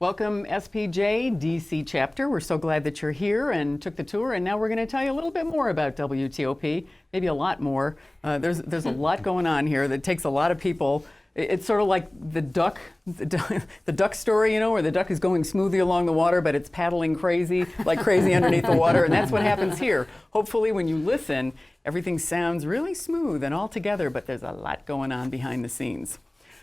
Welcome, SPJ, DC chapter. We're so glad that you're here and took the tour, and now we're going to tell you a little bit more about WTOP, maybe a lot more. There's a lot going on here that takes a lot of people. It's sort of like the duck story, you know, where the duck is going smoothly along the water, but it's paddling like crazy underneath the water, and that's what happens here. Hopefully, when you listen, everything sounds really smooth and all together, but there's a lot going on behind the scenes.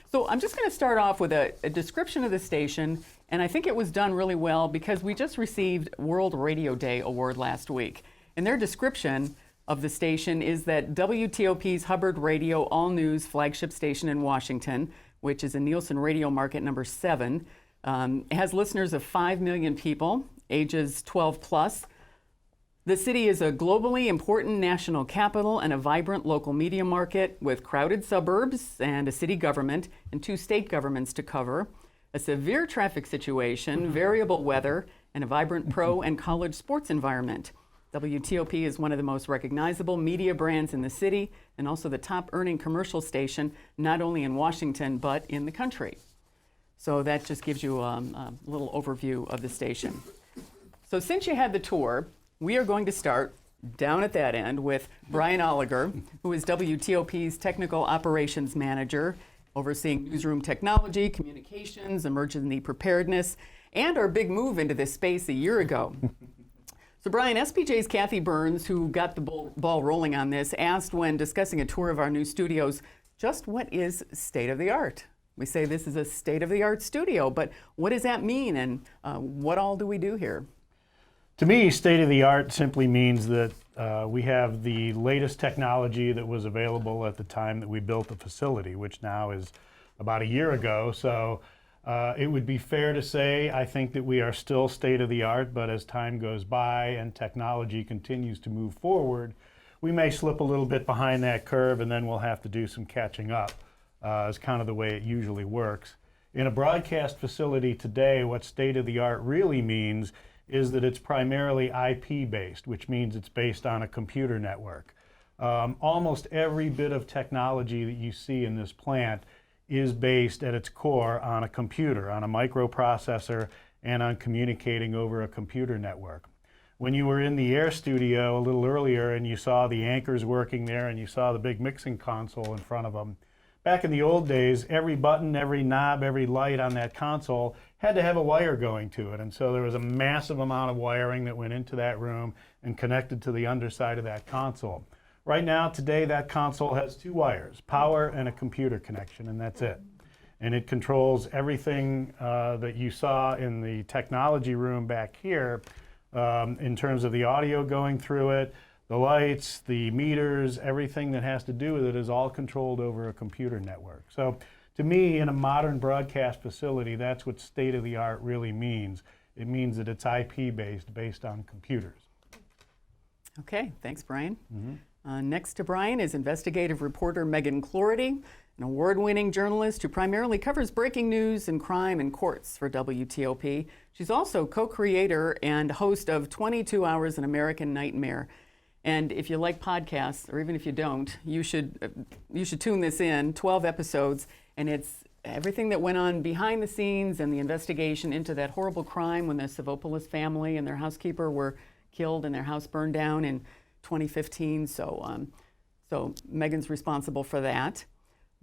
So I'm just going to start off with a description of the station, and I think it was done really well because we just received World Radio Day award last week. And their description of the station is that WTOP's Hubbard Radio All News flagship station in Washington, which is in Nielsen Radio Market number 7, has listeners of 5 million people, ages 12 plus. The city is a globally important national capital and a vibrant local media market with crowded suburbs and a city government and 2 state governments to cover, a severe traffic situation, variable weather, and a vibrant pro and college sports environment. WTOP is one of the most recognizable media brands in the city and also the top earning commercial station, not only in Washington, but in the country. So that just gives you a little overview of the station. So since you had the tour, we are going to start down at that end with Brian Oliger, who is WTOP's Technical Operations Manager, overseeing newsroom technology, communications, emergency preparedness, and our big move into this space a year ago. So Brian, SPJ's Kathy Burns, who got the ball rolling on this, asked when discussing a tour of our new studios, just what is state-of-the-art? We say this is a state-of-the-art studio, but what does that mean, and what all do we do here? To me, state-of-the-art simply means that we have the latest technology that was available at the time that we built the facility, which now is about a year ago. So it would be fair to say, I think that we are still state-of-the-art, but as time goes by and technology continues to move forward, we may slip a little bit behind that curve, and then we'll have to do some catching up, is kind of the way it usually works. In a broadcast facility today, what state-of-the-art really means is that it's primarily IP-based, which means it's based on a computer network. Almost every bit of technology that you see in this plant is based at its core on a computer, on a microprocessor, and on communicating over a computer network. When you were in the Air Studio a little earlier and you saw the anchors working there and you saw the big mixing console in front of them, back in the old days, every button, every knob, every light on that console had to have a wire going to it. And so there was a massive amount of wiring that went into that room and connected to the underside of that console. Right now, today, that console has 2 wires, power and a computer connection, and that's it. And it controls everything that you saw in the technology room back here in terms of the audio going through it, the lights, the meters, everything that has to do with it is all controlled over a computer network. So to me, in a modern broadcast facility, that's what state-of-the-art really means. It means that it's IP-based, based on computers. Okay, thanks, Brian. Next to Brian is investigative reporter Megan Clority, an award-winning journalist who primarily covers breaking news and crime and courts for WTOP. She's also co-creator and host of 22 Hours: An American Nightmare. And if you like podcasts, or even if you don't, you should tune this in, 12 episodes, and it's everything that went on behind the scenes and the investigation into that horrible crime when the Savopoulos family and their housekeeper were killed and their house burned down in 2015. So Megan's responsible for that.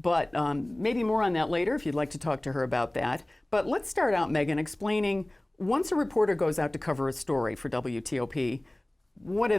But maybe more on that later if you'd like to talk to her about that. But let's start out, Megan, explaining once a reporter goes out to cover a story for WTOP, what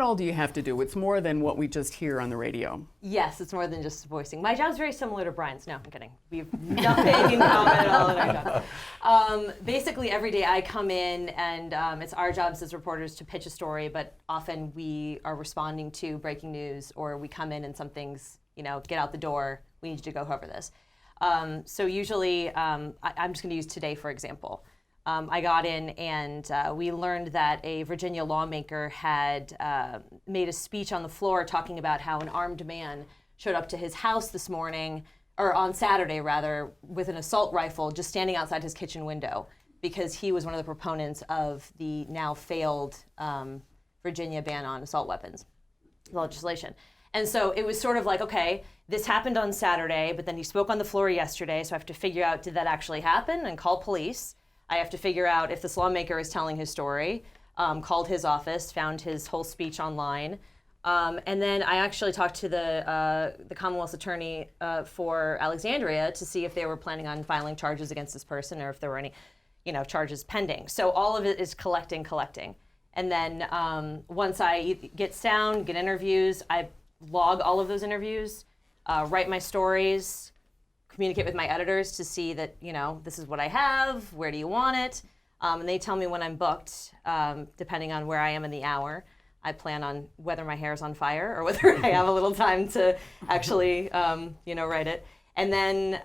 all do you have to do? It's more than what we just hear on the radio. Yes, it's more than just voicing. My job's very similar to Brian's. No, I'm kidding. We've nothing in common at all in our jobs. Basically, every day I come in and it's our jobs as reporters to pitch a story, but often we are responding to breaking news, or we come in and something's, get out the door, we need you to go cover this. So usually, I'm just going to use today, for example. I got in and we learned that a Virginia lawmaker had made a speech on the floor talking about how an armed man showed up to his house this morning, or on Saturday rather, with an assault rifle just standing outside his kitchen window because he was one of the proponents of the now failed Virginia ban on assault weapons legislation. And so it was sort of like, okay, this happened on Saturday, but then he spoke on the floor yesterday, so I have to figure out, did that actually happen, and call police. I have to figure out if this lawmaker is telling his story, called his office, found his whole speech online. And then I actually talked to the Commonwealth's attorney for Alexandria to see if they were planning on filing charges against this person or if there were any, charges pending. So all of it is collecting. And then once I get sound, get interviews, I log all of those interviews, write my stories, communicate with my editors to see that, this is what I have, where do you want it? And they tell me when I'm booked, depending on where I am in the hour. I plan on whether my hair is on fire or whether I have a little time to actually, write it. And then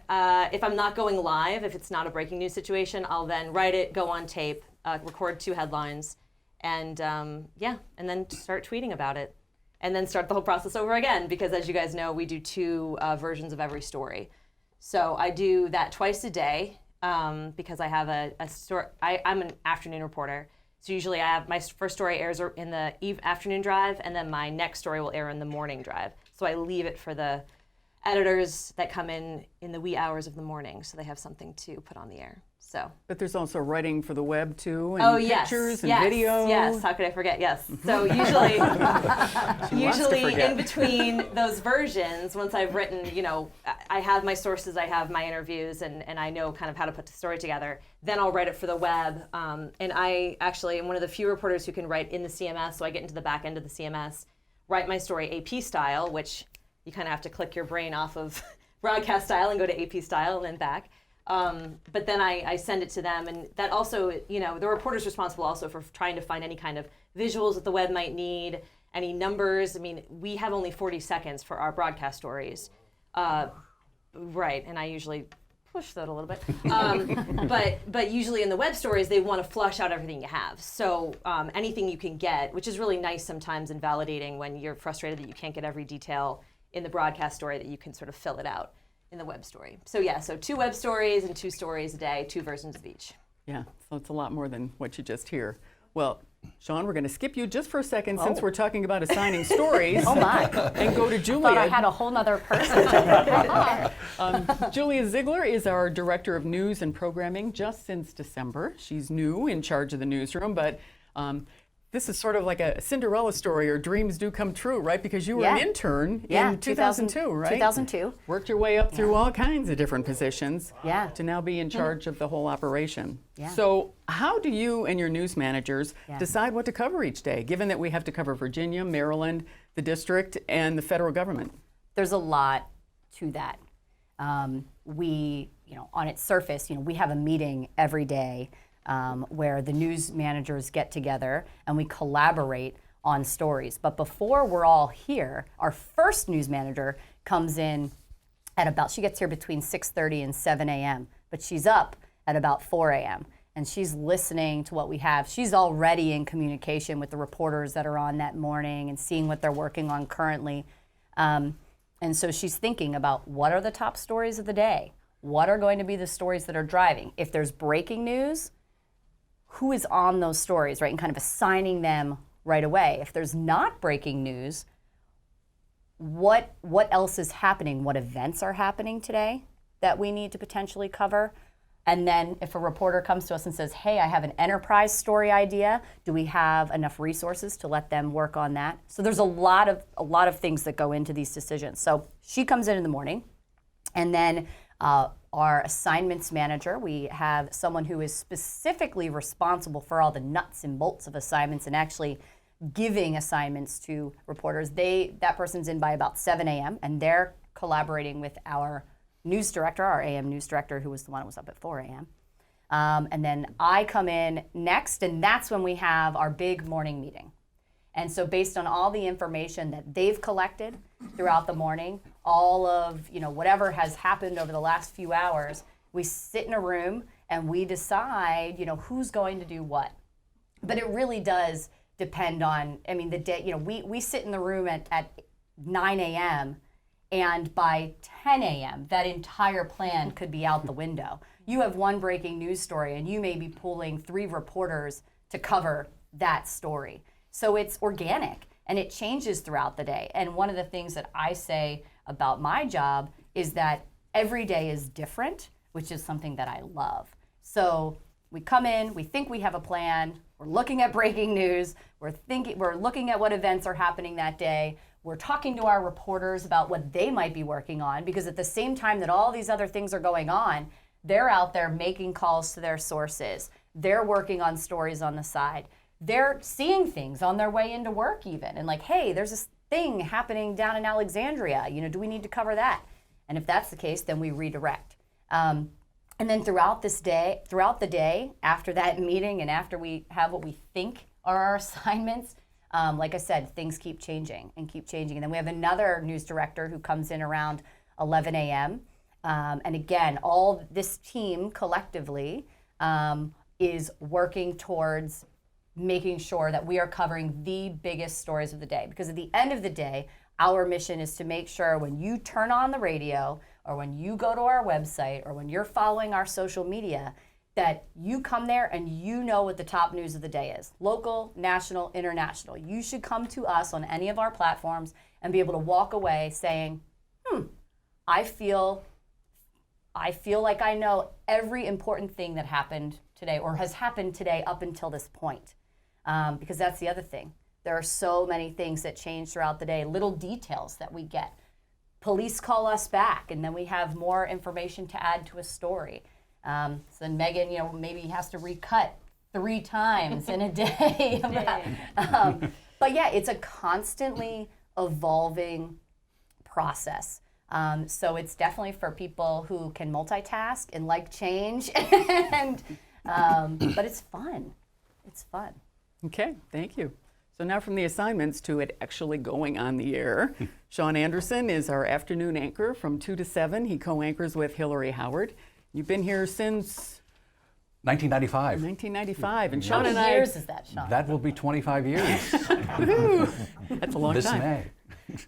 if I'm not going live, if it's not a breaking news situation, I'll then write it, go on tape, record 2 headlines, and and then start tweeting about it. And then start the whole process over again, because as you guys know, we do 2 versions of every story. So I do that twice a day because I have a story. I'm an afternoon reporter. So usually I have my first story airs in the afternoon drive, and then my next story will air in the morning drive. So I leave it for the editors that come in the wee hours of the morning, so they have something to put on the air. So. But there's also writing for the web too, and pictures and video. Yes, how could I forget? Yes. So usually in between those versions, once I've written, I have my sources, I have my interviews, and I know kind of how to put the story together. Then I'll write it for the web. And I actually am one of the few reporters who can write in the CMS, so I get into the back end of the CMS, write my story AP style, which you kind of have to click your brain off of broadcast style and go to AP style and then back. But then I send it to them, and that also, the reporter's responsible also for trying to find any kind of visuals that the web might need, any numbers. I mean, we have only 40 seconds for our broadcast stories. Right, and I usually push that a little bit. But usually in the web stories, they want to flush out everything you have. So anything you can get, which is really nice sometimes and validating when you're frustrated that you can't get every detail in the broadcast story, that you can sort of fill it out in the web story. So 2 web stories and 2 stories a day, 2 versions of each. Yeah, so it's a lot more than what you just hear. Well, Sean, we're going to skip you just for a second since we're talking about assigning stories. Oh my. And go to Julia. Thought I had a whole nother person. Julia Ziegler is our Director of News and Programming just since December. She's new in charge of the newsroom, but this is sort of like a Cinderella story, or dreams do come true, right? Because you were an intern in 2002, right? 2002. Worked your way up through all kinds of different positions to now be in charge of the whole operation. Yeah. So how do you and your news managers decide what to cover each day, given that we have to cover Virginia, Maryland, the district, and the federal government? There's a lot to that. We, on its surface, we have a meeting every day where the news managers get together and we collaborate on stories. But before we're all here, our first news manager comes in at she gets here between 6:30 and 7 a.m., but she's up at about 4 a.m. and she's listening to what we have. She's already in communication with the reporters that are on that morning and seeing what they're working on currently. And so she's thinking about what are the top stories of the day? What are going to be the stories that are driving? If there's breaking news, who is on those stories, right? And kind of assigning them right away. If there's not breaking news, what else is happening? What events are happening today that we need to potentially cover? And then if a reporter comes to us and says, hey, I have an enterprise story idea, do we have enough resources to let them work on that? So there's a lot of things that go into these decisions. So she comes in the morning, and then our assignments manager, we have someone who is specifically responsible for all the nuts and bolts of assignments and actually giving assignments to reporters. That person's in by about 7 a.m. and they're collaborating with our news director, our AM news director, who was the one who was up at 4 a.m. And then I come in next, and that's when we have our big morning meeting. And so based on all the information that they've collected throughout the morning, all of whatever has happened over the last few hours, we sit in a room and we decide who's going to do what. But it really does depend on, the day, we sit in the room at 9 a.m. and by 10 a.m. that entire plan could be out the window. You have one breaking news story and you may be pulling 3 reporters to cover that story. So it's organic. and it changes throughout the day. And one of the things that I say about my job is that every day is different, which is something that I love. So we come in, we think we have a plan, we're looking at breaking news, we're looking at what events are happening that day, we're talking to our reporters about what they might be working on, because at the same time that all these other things are going on, they're out there making calls to their sources, they're working on stories on the side, they're seeing things on their way into work even, and like, hey, there's this thing happening down in Alexandria, do we need to cover that? And if that's the case, then we redirect. And then throughout the day, after that meeting and after we have what we think are our assignments, like I said, things keep changing. And then we have another news director who comes in around 11 a.m. And again, all this team collectively is working towards making sure that we are covering the biggest stories of the day. Because at the end of the day, our mission is to make sure when you turn on the radio or when you go to our website or when you're following our social media, that you come there and you know what the top news of the day is. Local, national, international. You should come to us on any of our platforms and be able to walk away saying, I feel like I know every important thing that happened today or has happened today up until this point. Because that's the other thing. There are so many things that change throughout the day, little details that we get. Police call us back, and then we have more information to add to a story. So then Megan, maybe has to recut 3 times in a day. But yeah, it's a constantly evolving process. So it's definitely for people who can multitask and like change, and but it's fun. It's fun. Okay, thank you. So now from the assignments to it actually going on the air. Sean Anderson is our afternoon anchor from 2 to 7. He co-anchors with Hillary Howard. You've been here since 1995. 1995. And How Sean many and years is that, Sean? That will be 25 years that's a long this time. May.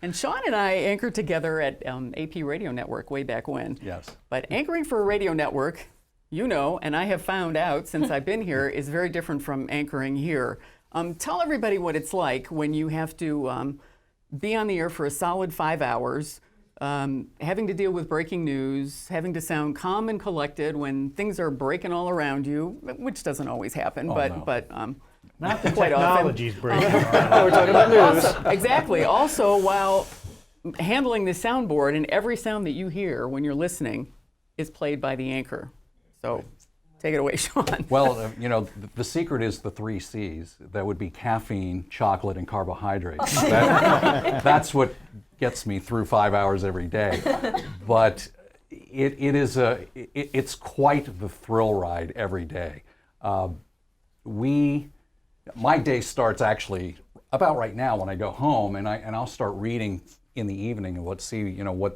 And Sean and I anchored together at AP Radio Network way back when. Yes. But anchoring for a radio network, and I have found out since I've been here, is very different from anchoring here. Tell everybody what it's like when you have to be on the air for a solid 5 hours, having to deal with breaking news, having to sound calm and collected when things are breaking all around you, which doesn't always happen, but Not the quite often. technology's breaking. We're talking about news. Exactly. Also, while handling the soundboard, and every sound that you hear when you're listening is played by the anchor. So take it away, Sean. Well, the secret is the 3 C's. That would be caffeine, chocolate, and carbohydrates. That's what gets me through 5 hours every day. But it's quite the thrill ride every day. My day starts actually about right now when I go home, and I'll start reading in the evening and what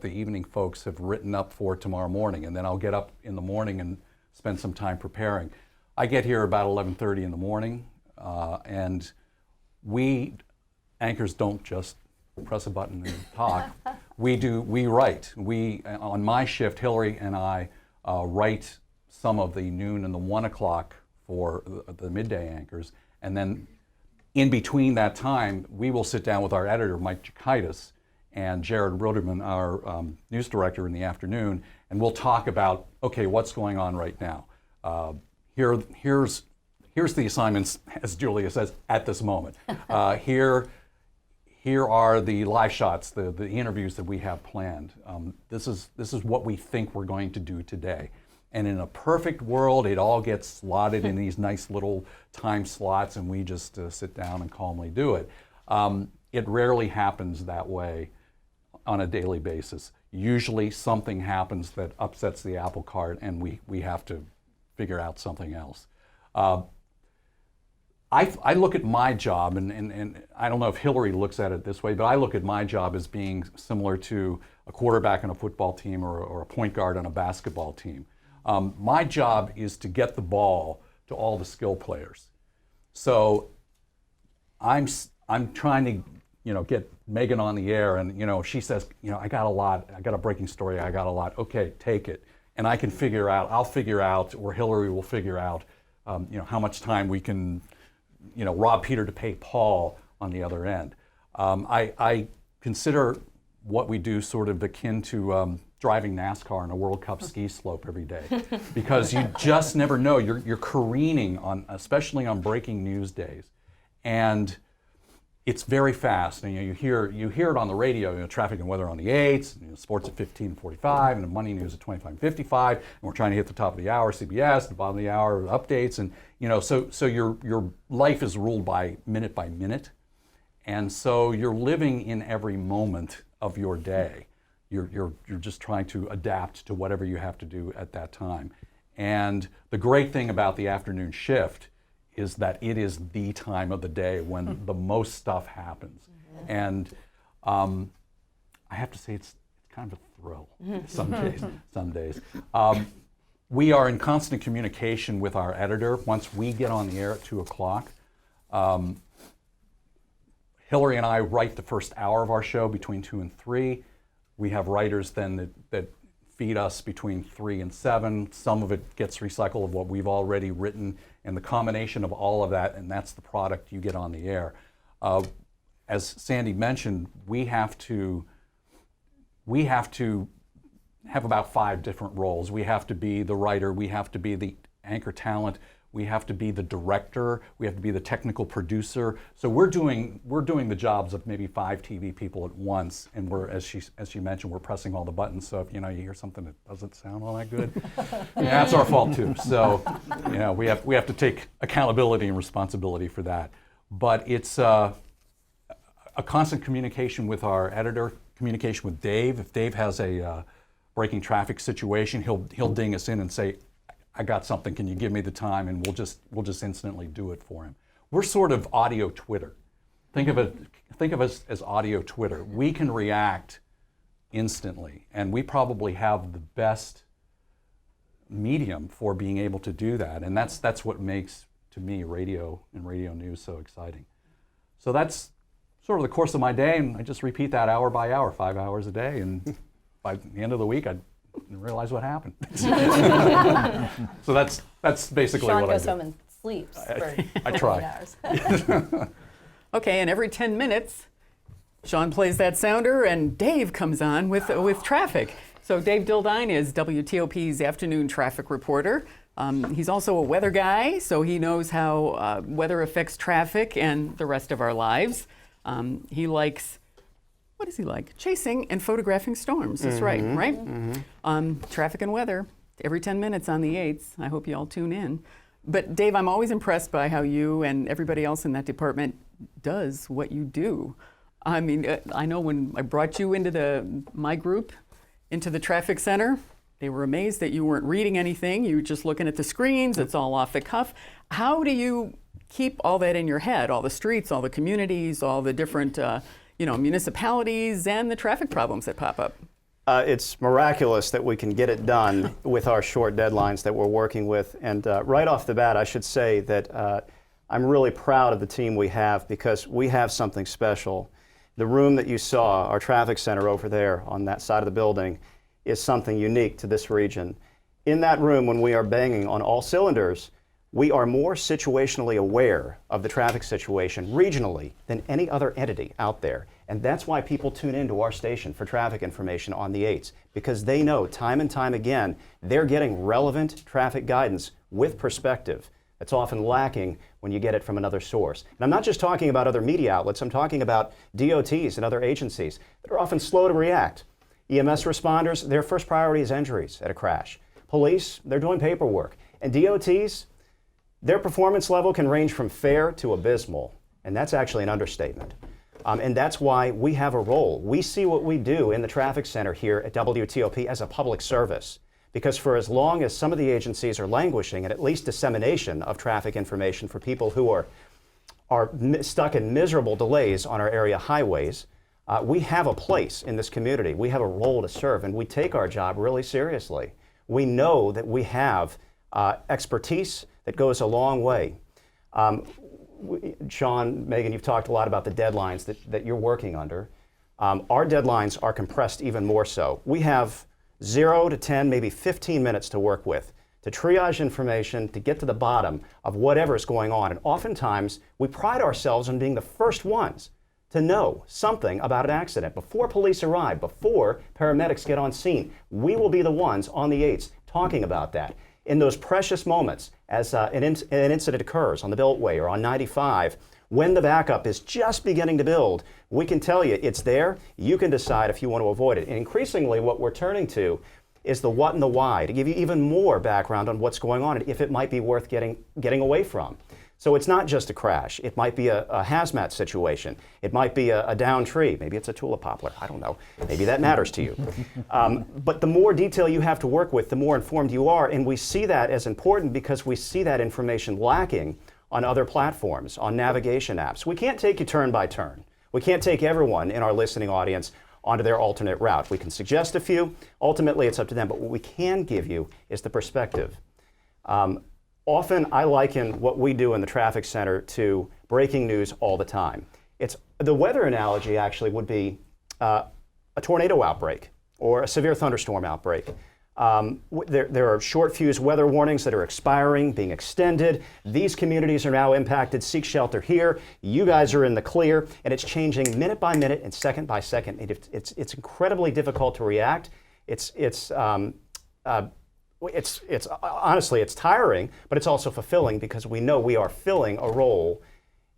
the evening folks have written up for tomorrow morning, and then I'll get up in the morning and spend some time preparing. I get here about 11:30 in the morning, and we anchors don't just press a button and talk. We write. On my shift, Hillary and I write some of the noon and the 1 o'clock for the midday anchors, and then in between that time, we will sit down with our editor, Mike Jakaitis, and Jared Roderman, our news director in the afternoon, and we'll talk about, okay, what's going on right now? Here's the assignments, as Julia says, at this moment. Here are the live shots, the interviews that we have planned. This is what we think we're going to do today. And in a perfect world, it all gets slotted in these nice little time slots, and we just sit down and calmly do it. It rarely happens that way on a daily basis. Usually something happens that upsets the apple cart, and we have to figure out something else. I look at my job, and I don't know if Hillary looks at it this way, but I look at my job as being similar to a quarterback on a football team or a point guard on a basketball team. My job is to get the ball to all the skill players. So I'm trying to get Megan on the air, and she says, I got a breaking story, I got a lot. Okay, take it. And I'll figure out, or Hillary will figure out, how much time we can, rob Peter to pay Paul on the other end. I consider what we do sort of akin to driving NASCAR on a World Cup ski slope every day, because you just never know. You're careening on, especially on breaking news days, and it's very fast. And you hear it on the radio. Traffic and weather on the 8s, sports at 15:45, and the money news at 25:55. And we're trying to hit the top of the hour, CBS, the bottom of the hour, updates, and so your life is ruled by minute, and so you're living in every moment of your day. You're just trying to adapt to whatever you have to do at that time. And the great thing about the afternoon shift is that it is the time of the day when the most stuff happens. And I have to say it's kind of a thrill some days. We are in constant communication with our editor. Once we get on the air at 2 o'clock, Hillary and I write the first hour of our show between 2 and 3. We have writers then that feed us between 3 and 7. Some of it gets recycled of what we've already written, and the combination of all of that, and that's the product you get on the air. As Sandy mentioned, we have to have about 5 different roles. We have to be the writer, we have to be the anchor talent, we have to be the director, we have to be the technical producer. So we're doing the jobs of maybe 5 TV people at once, and we're, as she mentioned, we're pressing all the buttons. So if you hear something that doesn't sound all that good, that's our fault too. So we have to take accountability and responsibility for that. But it's a constant communication with our editor, communication with Dave. If Dave has a breaking traffic situation, he'll ding us in and say, I got something, can you give me the time? And we'll just instantly do it for him. We're sort of audio Twitter. Think of us as audio Twitter. We can react instantly, and we probably have the best medium for being able to do that. And that's what makes, to me, radio and radio news so exciting. So that's sort of the course of my day, and I just repeat that hour by hour, 5 hours a day, and by the end of the week, I didn't realize what happened. So that's basically Sean what I goes do. home and sleeps for I 48 try. hours. Okay, and every 10 minutes, Sean plays that sounder and Dave comes on with traffic. So Dave Dildine is WTOP's afternoon traffic reporter. He's also a weather guy, so he knows how weather affects traffic and the rest of our lives. He likes, what does he like? Chasing and photographing storms. That's right? Traffic and weather, every 10 minutes on the 8s. I hope you all tune in. But Dave, I'm always impressed by how you and everybody else in that department does what you do. I mean, I know when I brought you into my group, into the traffic center, they were amazed that you weren't reading anything. You were just looking at the screens. It's all off the cuff. How do you keep all that in your head, all the streets, all the communities, all the different municipalities and the traffic problems that pop up? It's miraculous that we can get it done with our short deadlines that we're working with. And right off the bat, I should say that I'm really proud of the team we have, because we have something special. The room that you saw, our traffic center over there on that side of the building, is something unique to this region. In that room, when we are banging on all cylinders, we are more situationally aware of the traffic situation regionally than any other entity out there. And that's why people tune into our station for traffic information on the 8s, because they know time and time again they're getting relevant traffic guidance with perspective. That's often lacking when you get it from another source. And I'm not just talking about other media outlets, I'm talking about DOTs and other agencies that are often slow to react. EMS responders, their first priority is injuries at a crash. Police, they're doing paperwork. And DOTs, their performance level can range from fair to abysmal, and that's actually an understatement. And that's why we have a role. We see what we do in the traffic center here at WTOP as a public service, because for as long as some of the agencies are languishing, and at least dissemination of traffic information for people who are stuck in miserable delays on our area highways, we have a place in this community. We have a role to serve, and we take our job really seriously. We know that we have expertise that goes a long way. Sean, Megan, you've talked a lot about the deadlines that you're working under. Our deadlines are compressed even more so. We have 0 to 10, maybe 15 minutes to work with, to triage information, to get to the bottom of whatever is going on. And oftentimes, we pride ourselves on being the first ones to know something about an accident before police arrive, before paramedics get on scene. We will be the ones on the 8s talking about that. In those precious moments, as an incident occurs on the Beltway or on 95, when the backup is just beginning to build, we can tell you it's there. You can decide if you want to avoid it. And increasingly, what we're turning to is the what and the why, to give you even more background on what's going on and if it might be worth getting away from. So it's not just a crash. It might be a hazmat situation. It might be a downed tree. Maybe it's a tulip poplar. I don't know. Maybe that matters to you. But the more detail you have to work with, the more informed you are. And we see that as important because we see that information lacking on other platforms, on navigation apps. We can't take you turn by turn. We can't take everyone in our listening audience onto their alternate route. We can suggest a few. Ultimately, it's up to them. But what we can give you is the perspective. Often I liken what we do in the traffic center to breaking news all the time. The weather analogy actually would be a tornado outbreak or a severe thunderstorm outbreak. There are short fuse weather warnings that are expiring, being extended. These communities are now impacted. Seek shelter here. You guys are in the clear, and it's changing minute by minute and second by second. It's incredibly difficult to react. Honestly, it's tiring, but it's also fulfilling because we know we are filling a role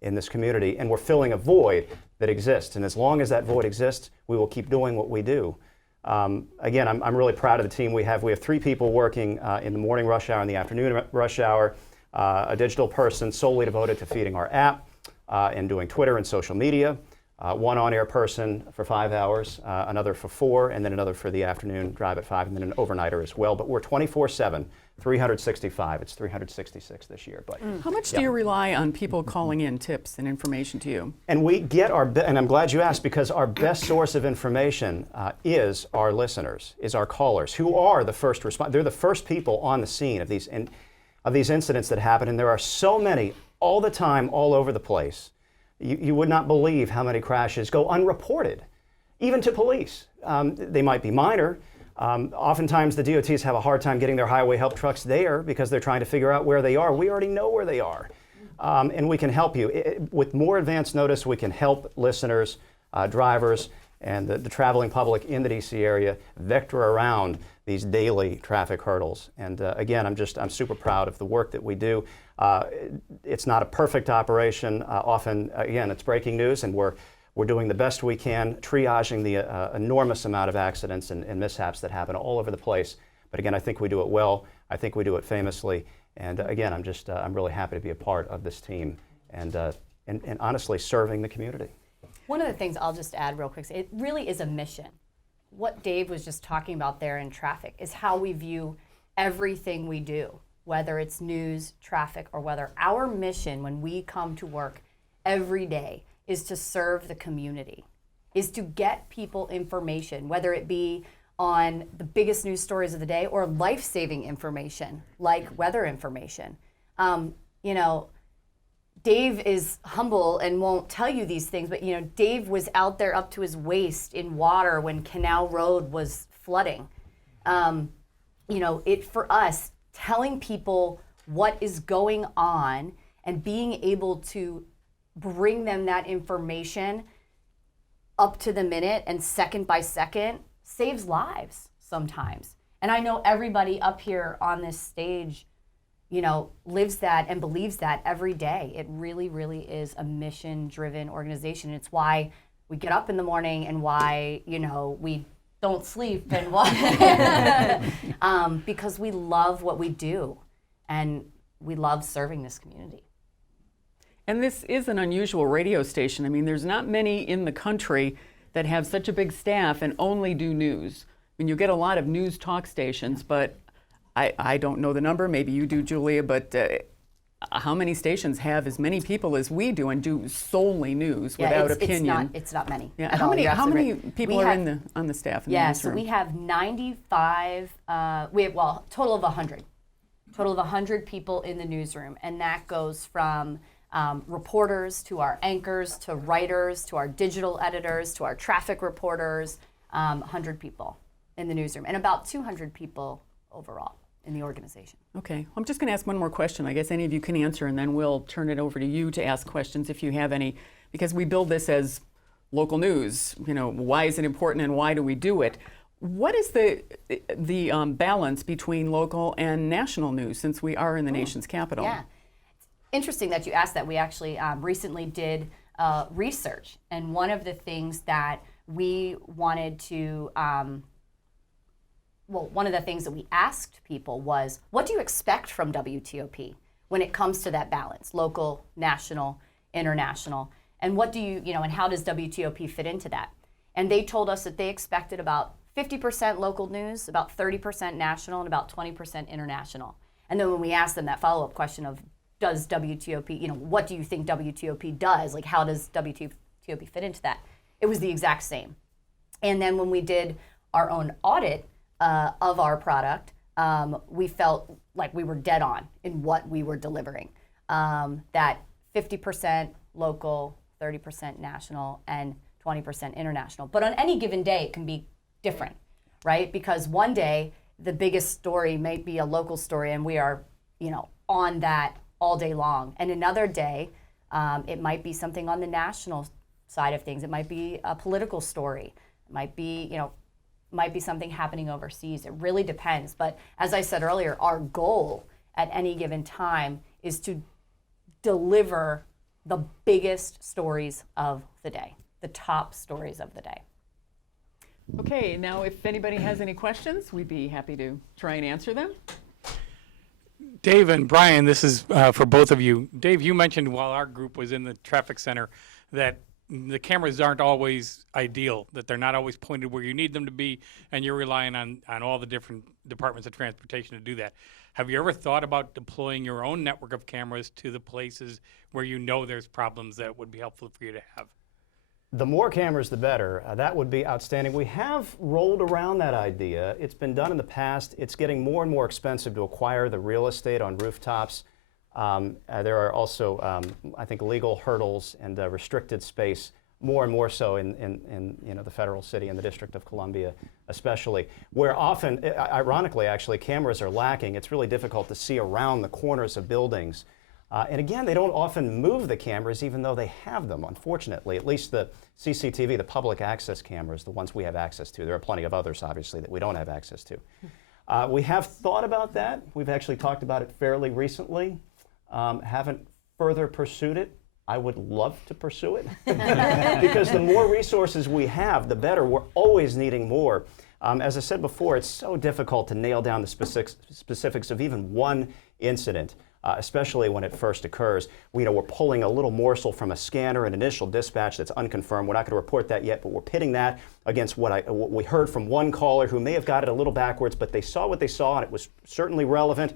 in this community and we're filling a void that exists. And as long as that void exists, we will keep doing what we do. Again, I'm really proud of the team we have. We have 3 people working in the morning rush hour and the afternoon rush hour, a digital person solely devoted to feeding our app and doing Twitter and social media. One on-air person for 5 hours, another for 4, and then another for the afternoon drive at 5, and then an overnighter as well. But we're 24/7, 365. It's 366 this year. But How much do you rely on people calling in tips and information to you? And we get and I'm glad you asked, because our best source of information is our listeners, is our callers, who are the first responders. They're the first people on the scene of these incidents that happen, and there are so many all the time, all over the place. You would not believe how many crashes go unreported, even to police. They might be minor. Oftentimes the DOTs have a hard time getting their highway help trucks there because they're trying to figure out where they are. We already know where they are. And we can help you. With more advance notice, we can help listeners, drivers, and the traveling public in the DC area vector around these daily traffic hurdles. And again, I'm super proud of the work that we do. It's not a perfect operation. Often, again, it's breaking news, and we're doing the best we can, triaging the enormous amount of accidents and mishaps that happen all over the place. But again, I think we do it well. I think we do it famously. And again, I'm really happy to be a part of this team and honestly serving the community. One of the things I'll just add real quick, it really is a mission. What Dave was just talking about there in traffic is how we view everything we do, whether it's news, traffic, or weather. Our mission when we come to work every day is to serve the community, is to get people information, whether it be on the biggest news stories of the day or life-saving information like weather information. Dave is humble and won't tell you these things, but Dave was out there up to his waist in water when Canal Road was flooding. For us, telling people what is going on and being able to bring them that information up to the minute and second by second saves lives sometimes. And I know everybody up here on this stage lives that and believes that every day. It really, really is a mission-driven organization. It's why we get up in the morning and why, we don't sleep and why, because we love what we do and we love serving this community. And this is an unusual radio station. I mean, there's not many in the country that have such a big staff and only do news. I mean, you get a lot of news talk stations, but I don't know the number, maybe you do, Julia, but how many stations have as many people as we do and do solely news without opinion? It's not many. Yeah. How many people are on the staff in the newsroom? So we have 95, total of 100. Total of 100 people in the newsroom, and that goes from reporters to our anchors to writers to our digital editors to our traffic reporters, 100 people in the newsroom, and about 200 people overall in the organization. Okay, I'm just going to ask one more question. I guess any of you can answer, and then we'll turn it over to you to ask questions if you have any, because we build this as local news. Why is it important and why do we do it? What is the balance between local and national news, since we are in the nation's capital? Yeah. Interesting that you asked that. We actually recently did research, and one of the things that we wanted to, one of the things that we asked people was, what do you expect from WTOP when it comes to that balance, local, national, international, and what do you, and how does WTOP fit into that? And they told us that they expected about 50% local news, about 30% national, and about 20% international. And then when we asked them that follow-up question of, does WTOP, what do you think WTOP does? Like, how does WTOP fit into that? It was the exact same. And then when we did our own audit of our product, we felt like we were dead on in what we were delivering. That 50% local, 30% national, and 20% international. But on any given day, it can be different, right? Because one day, the biggest story may be a local story, and we are, on that all day long. And another day, it might be something on the national side of things. It might be a political story. It might be, might be something happening overseas. It really depends. But as I said earlier, our goal at any given time is to deliver the biggest stories of the day, the top stories of the day. Okay, now if anybody has any questions, we'd be happy to try and answer them. Dave and Brian, this is for both of you. Dave, you mentioned while our group was in the traffic center that the cameras aren't always ideal, that they're not always pointed where you need them to be, and you're relying on all the different departments of transportation to do that. Have you ever thought about deploying your own network of cameras to the places where there's problems that would be helpful for you to have? The more cameras, the better. That would be outstanding. We have rolled around that idea. It's been done in the past. It's getting more and more expensive to acquire the real estate on rooftops. There are also, I think, legal hurdles and restricted space, more and more so in the federal city and the District of Columbia especially, where often, ironically actually, cameras are lacking. It's really difficult to see around the corners of buildings. And again, they don't often move the cameras even though they have them, unfortunately. At least the CCTV, the public access cameras, the ones we have access to. There are plenty of others, obviously, that we don't have access to. We have thought about that. We've actually talked about it fairly recently. Haven't further pursued it. I would love to pursue it because the more resources we have, the better. We're always needing more. As I said before, it's so difficult to nail down the specifics of even one incident. Especially when it first occurs. We're pulling a little morsel from a scanner, an initial dispatch that's unconfirmed. We're not going to report that yet, but we're pitting that against what we heard from one caller who may have got it a little backwards, but they saw what they saw and it was certainly relevant.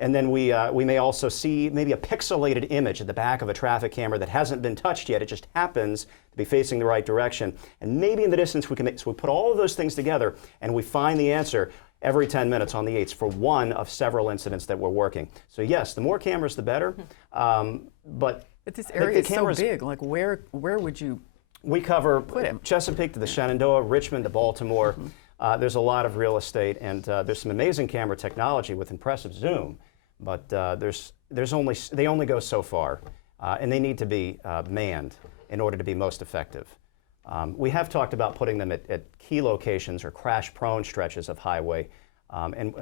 And then we may also see maybe a pixelated image at the back of a traffic camera that hasn't been touched yet. It just happens to be facing the right direction. And maybe in the distance we put all of those things together and we find the answer every 10 minutes on the 8s for one of several incidents that we're working. So yes, the more cameras, the better. But this area is so big. Like where would you? We cover Chesapeake to the Shenandoah, Richmond to Baltimore. There's a lot of real estate, and there's some amazing camera technology with impressive zoom. But they only go so far, and they need to be manned in order to be most effective. We have talked about putting them at key locations or crash-prone stretches of highway, and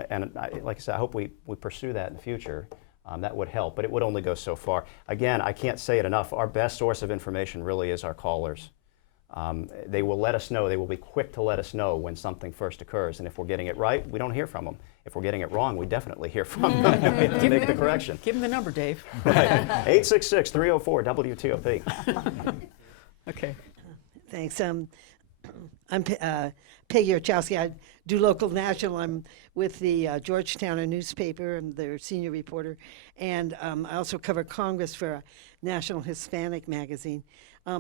like I said, I hope we pursue that in the future. That would help, but it would only go so far. Again, I can't say it enough. Our best source of information really is our callers. They will let us know. They will be quick to let us know when something first occurs, and if we're getting it right, we don't hear from them. If we're getting it wrong, we definitely hear from them to make the correction. Give them the number, Dave. Right. 866-304-WTOP. Okay. Thanks. I'm Peggy Orchowski. I do local national. I'm with the Georgetowner newspaper. I'm their senior reporter. And I also cover Congress for a national Hispanic magazine.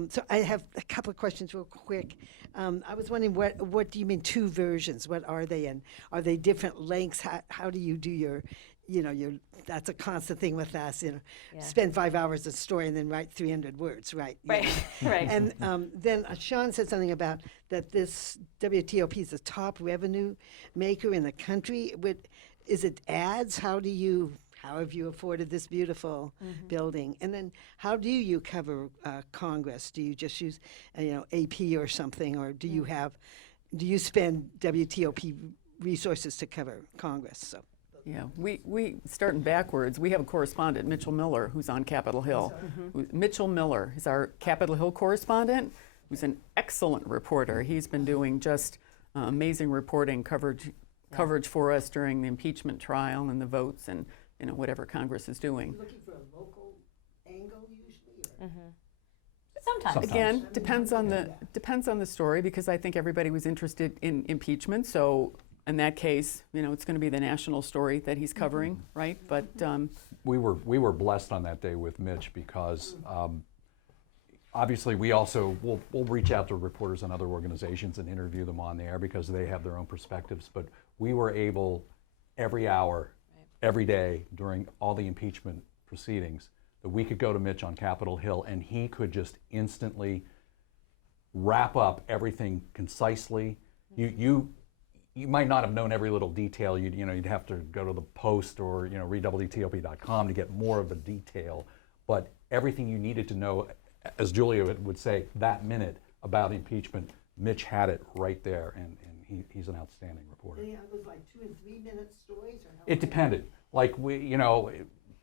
So I have a couple of questions real quick. I was wondering, what do you mean two versions? What are they, and are they different lengths? How do you do your that's a constant thing with us, spend 5 hours a story and then write 300 words, right? Right, right. And then Sean said something about that this WTOP is the top revenue maker in the country. Is it ads? How do you how have you afforded this beautiful building? And then how do you cover Congress? Do you just use, AP or something, or do you spend WTOP resources to cover Congress? So. Yeah, we starting backwards. We have a correspondent, Mitchell Miller, who's on Capitol Hill. Mitchell Miller is our Capitol Hill correspondent, who's an excellent reporter. He's been doing just amazing reporting coverage for us during the impeachment trial and the votes and whatever Congress is doing. Looking for a local angle usually? Or? Sometimes. Again, depends on the story, because I think everybody was interested in impeachment. So in that case, it's going to be the national story that he's covering, right? But We were blessed on that day with Mitch because obviously we'll reach out to reporters and other organizations and interview them on the air because they have their own perspectives. But we were able every hour, every day during all the impeachment proceedings that we could go to Mitch on Capitol Hill and he could just instantly wrap up everything concisely. You might not have known every little detail. You'd have to go to the Post or read WTOP.com to get more of the detail. But everything you needed to know, as Julia would say, that minute about impeachment, Mitch had it right there, and he's an outstanding reporter. Any others like 2 and 3 minute stories? Or how It depended. Like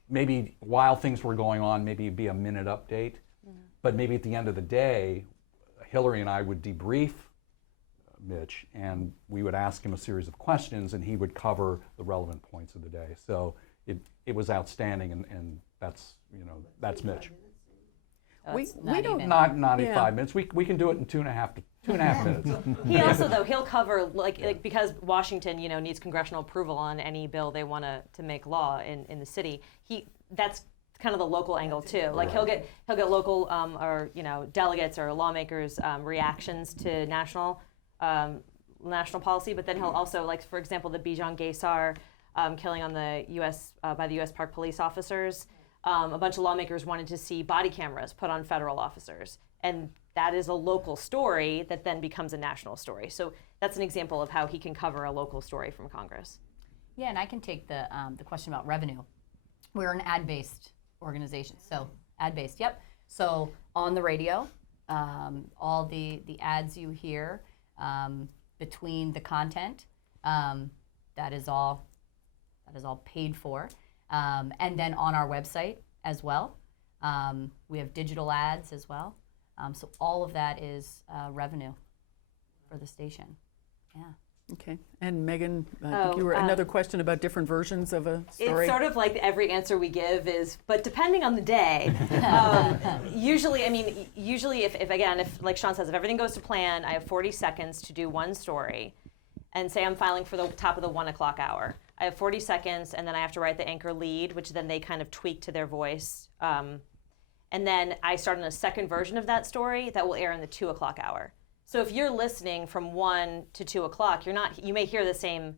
maybe while things were going on, maybe it'd be a minute update. But maybe at the end of the day, Hillary and I would debrief Mitch, and we would ask him a series of questions, and he would cover the relevant points of the day. So it was outstanding, and that's Mitch. we not don't. even. Not in Yeah. 5 minutes. We can do it in 2.5 minutes. He also, though, he'll cover, like because Washington, needs congressional approval on any bill they want to make law in the city. That's kind of the local angle too. Like he'll get local or delegates or lawmakers reactions to national policy, but then he'll also, like for example, the Bijan Gaysar killing on the U.S. By the U.S. Park police officers. A bunch of lawmakers wanted to see body cameras put on federal officers, and that is a local story that then becomes a national story. So that's an example of how he can cover a local story from Congress. Yeah, and I can take the question about revenue. We're an ad-based organization, so ad-based, yep. So on the radio, all the ads you hear between the content, that is all paid for. And then on our website as well, we have digital ads as well. So all of that is revenue for the station. Yeah. Okay. And Megan, I think you were another question about different versions of a story. It's sort of like every answer we give is, but depending on the day. Usually, if like Sean says, if everything goes to plan, I have 40 seconds to do one story, and say I'm filing for the top of the 1 o'clock hour. I have 40 seconds, and then I have to write the anchor lead, which then they kind of tweak to their voice. And then I start on a second version of that story that will air in the 2 o'clock hour. So if you're listening from 1 to 2 o'clock, you may hear the same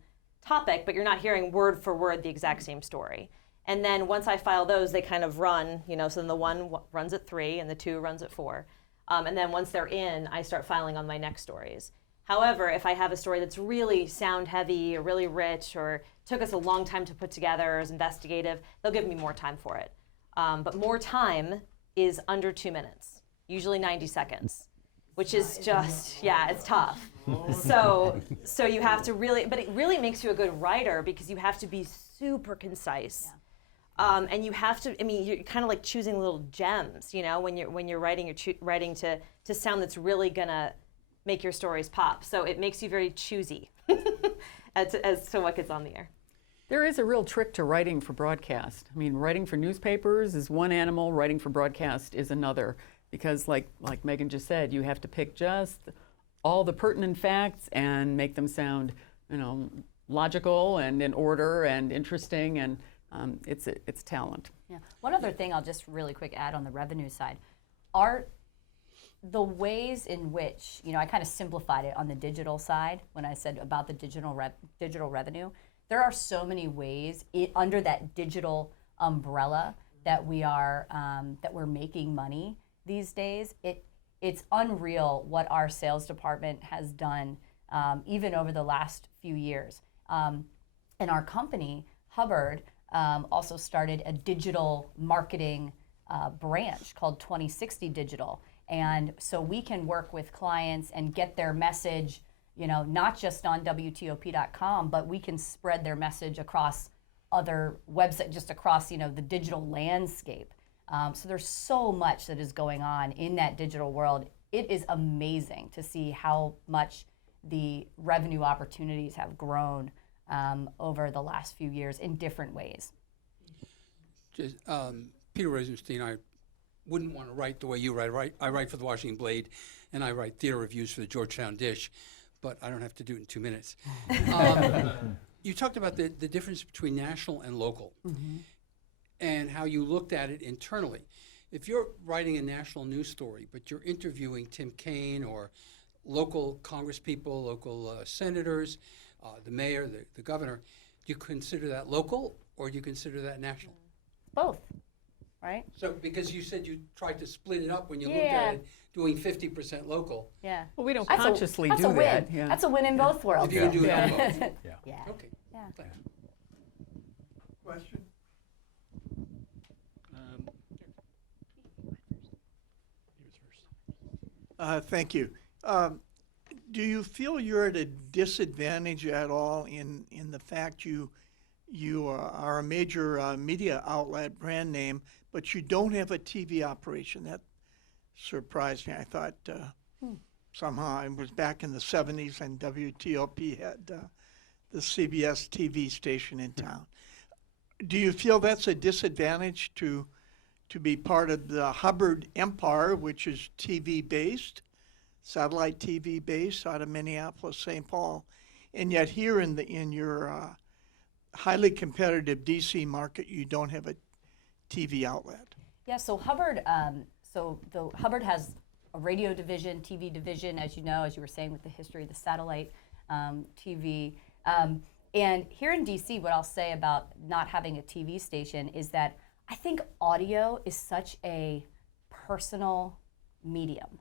topic, but you're not hearing word for word the exact same story. And then once I file those, they kind of run, so then the 1 runs at 3 and the 2 runs at 4. And then once they're in, I start filing on my next stories. However, if I have a story that's really sound heavy or really rich or took us a long time to put together or is investigative, they'll give me more time for it. But more time is under 2 minutes, usually 90 seconds. Which is just, it's tough. So you have to really, but it really makes you a good writer because you have to be super concise. Yeah. And you have to, you're kind of like choosing little gems, when you're writing, you're writing to sound that's really gonna make your stories pop. So it makes you very choosy as to what gets on the air. There is a real trick to writing for broadcast. Writing for newspapers is one animal, writing for broadcast is another. Because like Megan just said, you have to pick just all the pertinent facts and make them sound, logical and in order and interesting, and it's talent. Yeah. One other thing I'll just really quick add on the revenue side. The ways in which, I kind of simplified it on the digital side when I said about the digital revenue. There are so many ways under that digital umbrella that we're making money these days. It's unreal what our sales department has done, even over the last few years. And our company, Hubbard, also started a digital marketing branch called 2060 Digital. And so we can work with clients and get their message, not just on WTOP.com, but we can spread their message across other websites, just across, the digital landscape. So there's so much that is going on in that digital world. It is amazing to see how much the revenue opportunities have grown over the last few years in different ways. Just, Peter Rosenstein, I wouldn't want to write the way you write. I write for the Washington Blade, and I write theater reviews for the Georgetown Dish, but I don't have to do it in 2 minutes. You talked about the difference between national and local, and how you looked at it internally. If you're writing a national news story, but you're interviewing Tim Kaine or local congresspeople, local senators, the mayor, the governor, do you consider that local or do you consider that national? Both, right? So, because you said you tried to split it up when you looked Yeah. at it, doing 50% local. Yeah. Well, we don't That's consciously that's do a win. that. Yeah. That's a win in both worlds. If you can do it on both. Yeah. Yeah. Okay, Yeah. thanks. Question? Thank you. Do you feel you're at a disadvantage at all in the fact you are a major media outlet, brand name, but you don't have a TV operation? That surprised me. I thought somehow it was back in the 70s and WTOP had the CBS TV station in town. Do you feel that's a disadvantage to be part of the Hubbard empire, which is TV-based, satellite TV-based out of Minneapolis, St. Paul, and yet here in your highly competitive DC market, you don't have a TV outlet? Yeah, so Hubbard, Hubbard has a radio division, TV division, as you know, as you were saying, with the history of the satellite TV. And here in DC, what I'll say about not having a TV station is that I think audio is such a personal medium.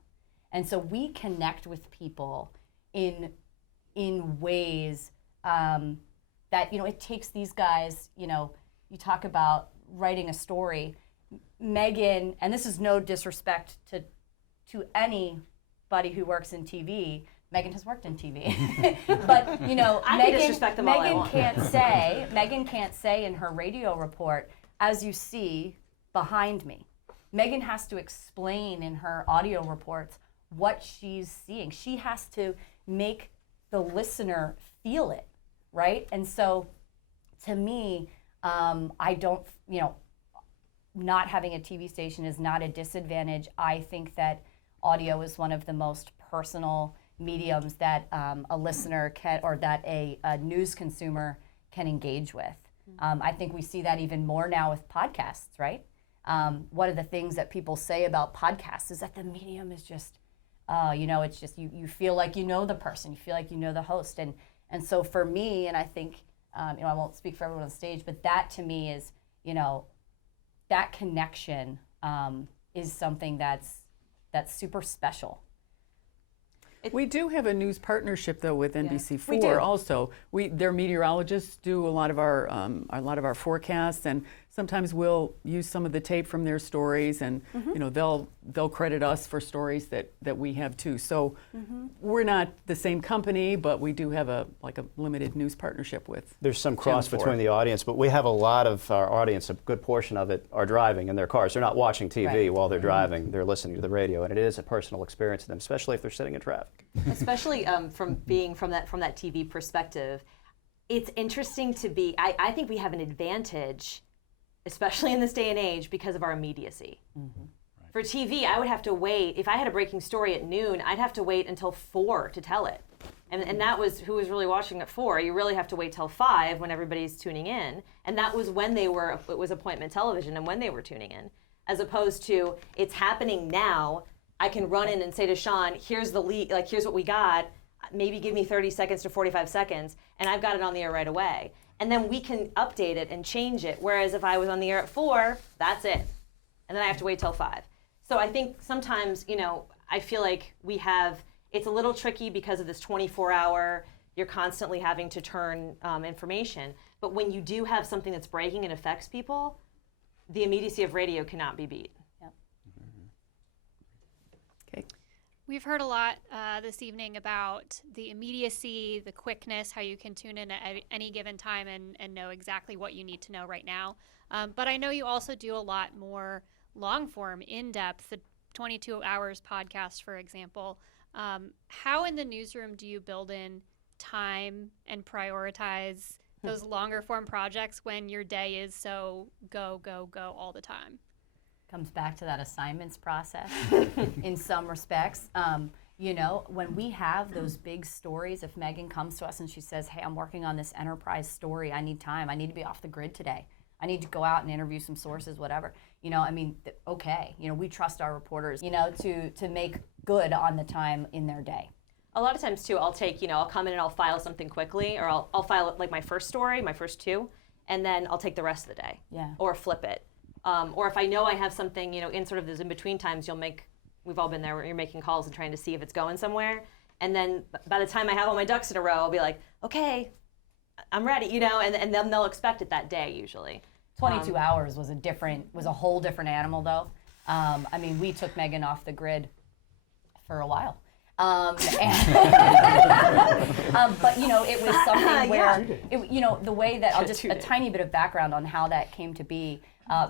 And so we connect with people in ways that, it takes these guys, you talk about writing a story. Megan, and this is no disrespect to anybody who works in TV, Megan has worked in TV, but I can disrespect them all I want. Megan can't say in her radio report, as you see behind me. Megan has to explain in her audio reports what she's seeing. She has to make the listener feel it, right? And so, to me, I don't, not having a TV station is not a disadvantage. I think that audio is one of the most personal mediums that a listener can, or that a news consumer can engage with. I think we see that even more now with podcasts, right? One of the things that people say about podcasts is that the medium is just, it's just, you feel like you know the person, you feel like you know the host. And so for me, and I think, I won't speak for everyone on stage, but that to me is, that connection is something that's super special. We do have a news partnership though with NBC4 we do. also. Their meteorologists do a lot of our forecasts, and sometimes we'll use some of the tape from their stories, and they'll credit us for stories that we have too. So we're not the same company, but we do have a limited news partnership with. There's some cross Channel 4. between the audience, but we have a lot of our audience, a good portion of it, are driving in their cars. They're not watching TV Right. while they're driving. They're listening to the radio, and it is a personal experience to them, especially if they're sitting in traffic. Especially from being from that TV perspective, it's interesting to be. I think we have an advantage, especially in this day and age, because of our immediacy. For TV, I would have to wait. If I had a breaking story at noon, I'd have to wait until 4 to tell it. And that was who was really watching at 4. You really have to wait till 5 when everybody's tuning in. And that was when it was appointment television and when they were tuning in. As opposed to, it's happening now. I can run in and say to Sean, here's the lead, here's what we got. Maybe give me 30 seconds to 45 seconds, and I've got it on the air right away. And then we can update it and change it. Whereas if I was on the air at 4, that's it. And then I have to wait till 5. So I think sometimes, I feel like it's a little tricky because of this 24-hour, you're constantly having to turn information. But when you do have something that's breaking and affects people, the immediacy of radio cannot be beat. Okay. We've heard a lot this evening about the immediacy, the quickness, how you can tune in at any given time and know exactly what you need to know right now. But I know you also do a lot more long form, in depth, the 22 Hours podcast, for example. How in the newsroom do you build in time and prioritize those longer form projects when your day is so go, go, go all the time? Comes back to that assignments process in some respects. You know, when we have those big stories, if Megan comes to us and she says, hey, I'm working on this enterprise story, I need time, I need to be off the grid today, I need to go out and interview some sources, whatever. You know, I mean, okay, you know, we trust our reporters, you know, to make good on the time in their day. A lot of times too, I'll take, I'll come in and I'll file something quickly, or I'll file like my first story, my first two, and then I'll take the rest of the day. Yeah. Or flip it. Or if I know I have something, in sort of those in-between times, we've all been there where you're making calls and trying to see if it's going somewhere. And then by the time I have all my ducks in a row, I'll be like, okay, I'm ready, and then they'll expect it that day usually. 22 hours was a whole different animal though. I mean, we took Megan off the grid for a while. But it was something where, the way that, a tiny bit of background on how that came to be.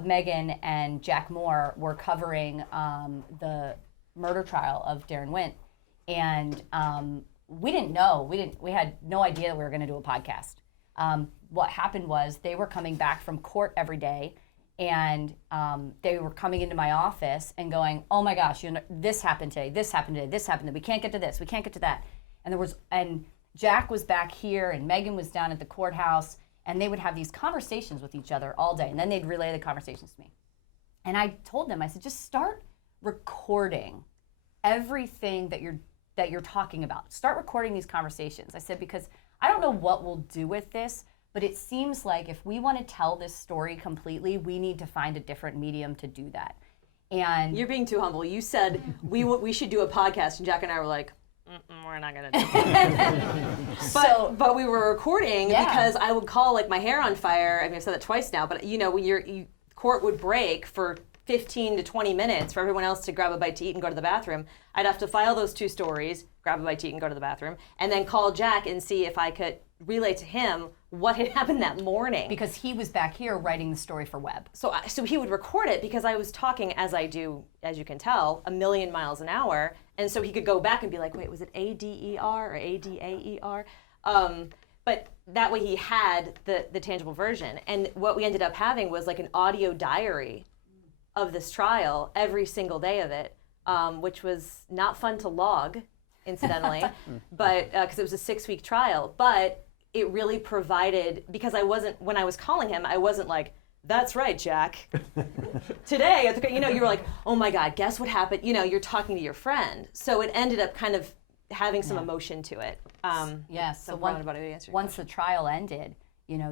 Megan and Jack Moore were covering the murder trial of Darren Wint, and we didn't know, we had no idea that we were going to do a podcast. What happened was they were coming back from court every day, and they were coming into my office and going, oh my gosh, this happened today, this happened today, this happened today, we can't get to this, we can't get to that. And Jack was back here and Megan was down at the courthouse, and they would have these conversations with each other all day, and then they'd relay the conversations to me. And I told them, I said, just start recording everything that you're talking about. Start recording these conversations. I said, because I don't know what we'll do with this, but it seems like if we want to tell this story completely, we need to find a different medium to do that. And you're being too humble. You said we should do a podcast, and Jack and I were like, we're not gonna do it. But we were recording because I would call like my hair on fire. I mean, I've said that twice now, but when court would break for 15 to 20 minutes for everyone else to grab a bite to eat and go to the bathroom, I'd have to file those two stories, grab a bite to eat and go to the bathroom, and then call Jack and see if I could relay to him what had happened that morning. Because he was back here writing the story for Web. So he would record it because I was talking, as I do, as you can tell, 1,000,000 miles an hour, and so he could go back and be like, wait, was it A-D-E-R or A-D-A-E-R? But that way he had the tangible version. And what we ended up having was like an audio diary of this trial every single day of it, which was not fun to log, incidentally, but because it was a 6-week trial. But it really provided, because when I was calling him, I wasn't like, that's right, Jack. Today, you were like, oh my God, guess what happened? You're talking to your friend. So it ended up kind of having some emotion to it. So once the trial ended,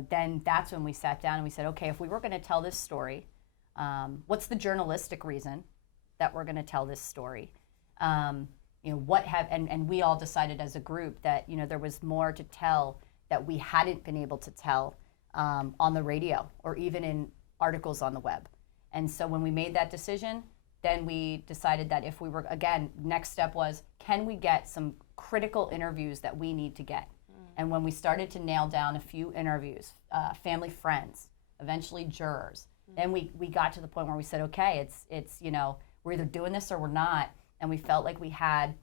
then that's when we sat down and we said, okay, if we were going to tell this story, what's the journalistic reason that we're going to tell this story? And we all decided as a group that, there was more to tell that we hadn't been able to tell on the radio or even in articles on the web. And so when we made that decision, then we decided that if we were, again, next step was, can we get some critical interviews that we need to get? And when we started to nail down a few interviews, family friends, eventually jurors, then we got to the point where we said, okay, it's we're either doing this or we're not. And we felt like we had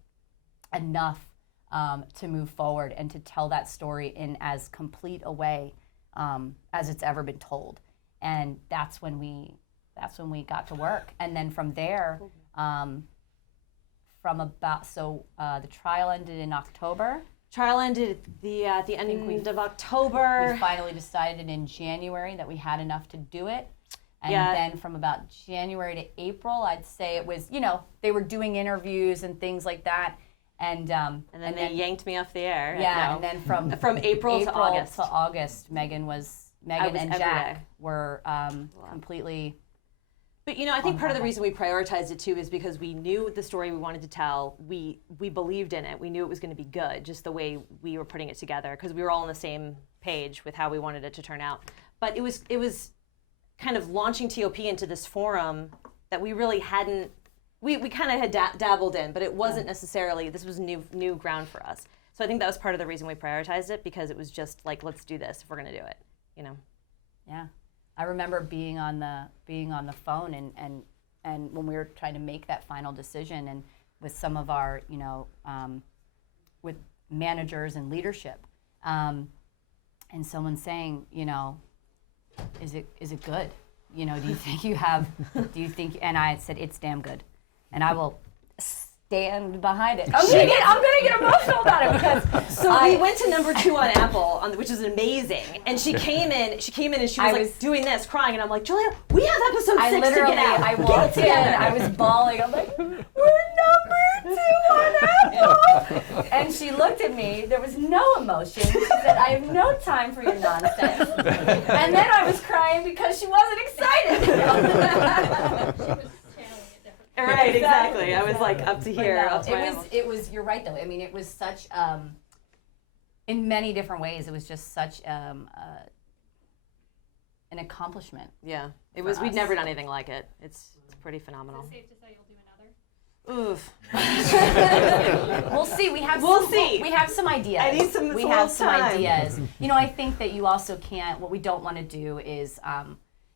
enough to move forward and to tell that story in as complete a way as it's ever been told. And that's when we got to work. And then from there, the trial ended in October. Trial ended at the end of October. We finally decided in January that we had enough to do it. And then from about January to April, I'd say it was, they were doing interviews and things like that. And then they yanked me off the air. Yeah, and then from April to August, Megan and Jack were completely. But I think part of the reason we prioritized it too is because we knew the story we wanted to tell. We believed in it. We knew it was going to be good, just the way we were putting it together, because we were all on the same page with how we wanted it to turn out. But it was kind of launching TOP into this forum that we really hadn't. We kind of had dabbled in, but it wasn't necessarily. This was new ground for us. So I think that was part of the reason we prioritized it, because it was just like, let's do this if we're going to do it. Yeah, I remember being on the phone and when we were trying to make that final decision, and with some of our with managers and leadership, and someone saying, is it good? Do you think you have? Do you think? And I said, it's damn good, and I will stand behind it. I'm gonna get emotional about it because we went to number 2 on Apple, which is amazing. And she came in and she was like doing this, crying, and I'm like, Julia, we have episode 6 to get out. I walked in, I was bawling. I'm like, we're number 2 on Apple. And she looked at me. There was no emotion. She said, I have no time for your nonsense. And then I was crying because she wasn't excited. Right, exactly. I was like up to here. No, it was. You're right, though. I mean, it was such. In many different ways, it was just such an accomplishment. Yeah, it was. We'd never done anything like it. It's pretty phenomenal. Is it safe to say you'll do another? Oof. We'll see. We have. We have some ideas. I need some. We have some ideas. I think that you also can't. What we don't want to do is,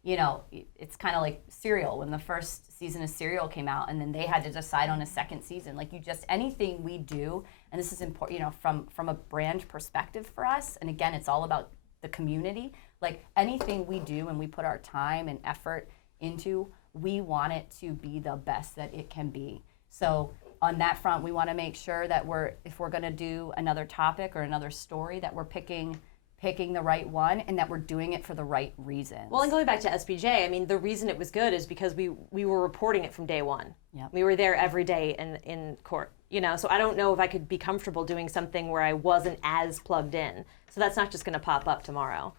it's kind of like Serial, when the first season of Serial came out, and then they had to decide on a second season. Like, anything we do, and this is important, from a brand perspective for us. And again, it's all about the community. Like, anything we do and we put our time and effort into, we want it to be the best that it can be. So on that front, we want to make sure that if we're going to do another topic or another story, that we're picking the right one, and that we're doing it for the right reasons. Well, and going back to SPJ, I mean, the reason it was good is because we were reporting it from day one. Yep. We were there every day in court, so I don't know if I could be comfortable doing something where I wasn't as plugged in. So that's not just going to pop up tomorrow.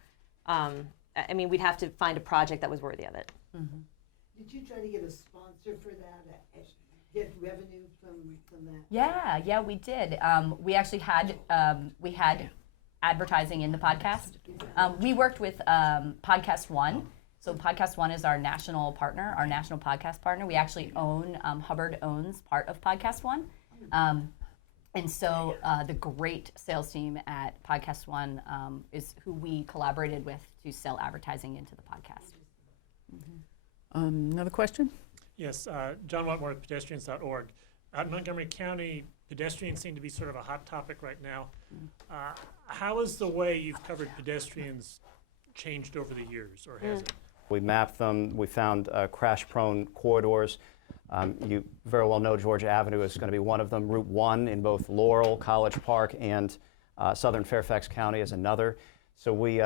I mean, we'd have to find a project that was worthy of it. Mm-hmm. Did you try to get a sponsor for that, get revenue from that? Yeah, we did. We actually had, advertising in the podcast. We worked with Podcast One. So Podcast One is our national partner, our national podcast partner. We actually own, Hubbard owns part of Podcast One. And so the great sales team at Podcast One is who we collaborated with to sell advertising into the podcast. Another question? Yes, John Wentworth, pedestrians.org. Out in Montgomery County, pedestrians seem to be sort of a hot topic right now. How has the way you've covered pedestrians changed over the years, or has it? We mapped them. We found crash-prone corridors. You very well know Georgia Avenue is going to be one of them. Route 1 in both Laurel, College Park, and southern Fairfax County is another. So we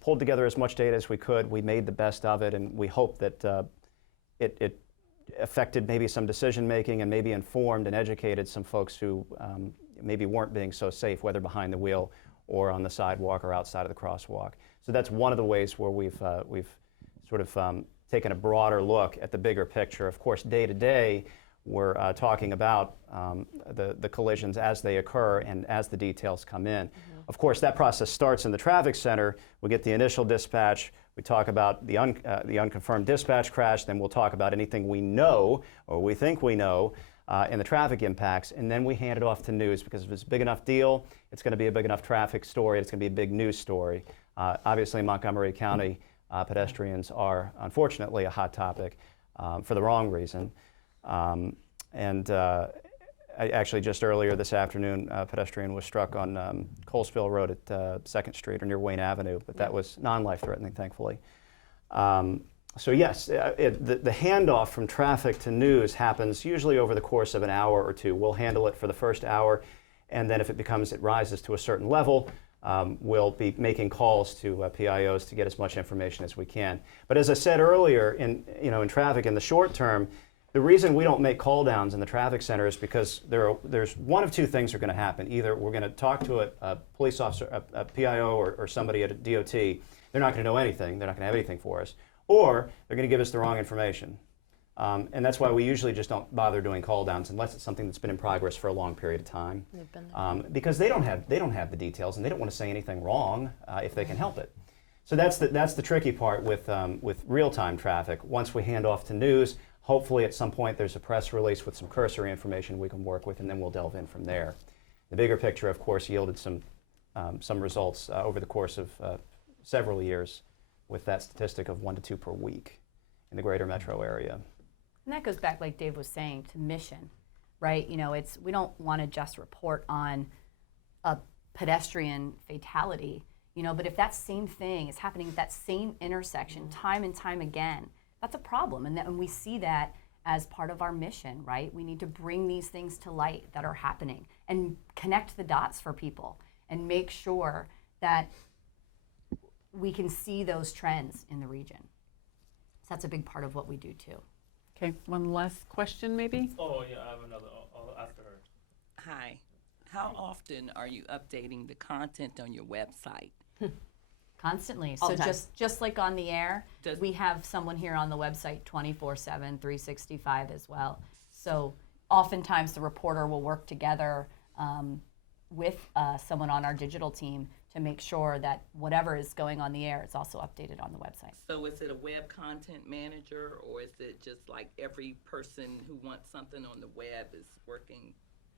pulled together as much data as we could. We made the best of it, and we hope that it affected maybe some decision making and maybe informed and educated some folks who maybe weren't being so safe, whether behind the wheel or on the sidewalk or outside of the crosswalk. So that's one of the ways where we've sort of taken a broader look at the bigger picture. Of course, day to day, we're talking about the collisions as they occur and as the details come in. Of course, that process starts in the traffic center. We get the initial dispatch. We talk about the unconfirmed dispatch crash. Then we'll talk about anything we know or we think we know in the traffic impacts. And then we hand it off to news, because if it's a big enough deal, it's going to be a big enough traffic story. It's going to be a big news story. Obviously, in Montgomery County, pedestrians are unfortunately a hot topic for the wrong reason. I actually just earlier this afternoon, a pedestrian was struck on Colesville Road at 2nd Street or near Wayne Avenue, but that was non-life-threatening, thankfully. So yes, the handoff from traffic to news happens usually over the course of an hour or two. We'll handle it for the first hour, and then if it rises to a certain level, we'll be making calls to PIOs to get as much information as we can. But as I said earlier, in traffic in the short term, the reason we don't make call downs in the traffic center is because there's one of two things are going to happen. Either we're going to talk to a police officer, a PIO, or somebody at a DOT. They're not going to know anything. They're not going to have anything for us. Or they're going to give us the wrong information. And that's why we usually just don't bother doing call downs unless it's something that's been in progress for a long period of time. Because they don't have the details and they don't want to say anything wrong if they can help it. So that's the tricky part with real-time traffic. Once we hand off to news, hopefully at some point there's a press release with some cursory information we can work with, and then we'll delve in from there. The bigger picture, of course, yielded some results over the course of several years with that statistic of 1 to 2 per week in the greater metro area. And that goes back, like Dave was saying, to mission, right? You know, we don't want to just report on a pedestrian fatality, you know, but if that same thing is happening at that same intersection time and time again, that's a problem. And we see that as part of our mission, right? We need to bring these things to light that are happening and connect the dots for people and make sure that we can see those trends in the region. So that's a big part of what we do too. Okay, one last question maybe? Oh, yeah, I have another after her. Hi. How often are you updating the content on your website? Constantly. All So the time. just like on the air, Does- we have someone here on the website 24/7, 365 as well. So oftentimes the reporter will work together with someone on our digital team to make sure that whatever is going on the air is also updated on the website. So is it a web content manager, or is it just like every person who wants something on the web is working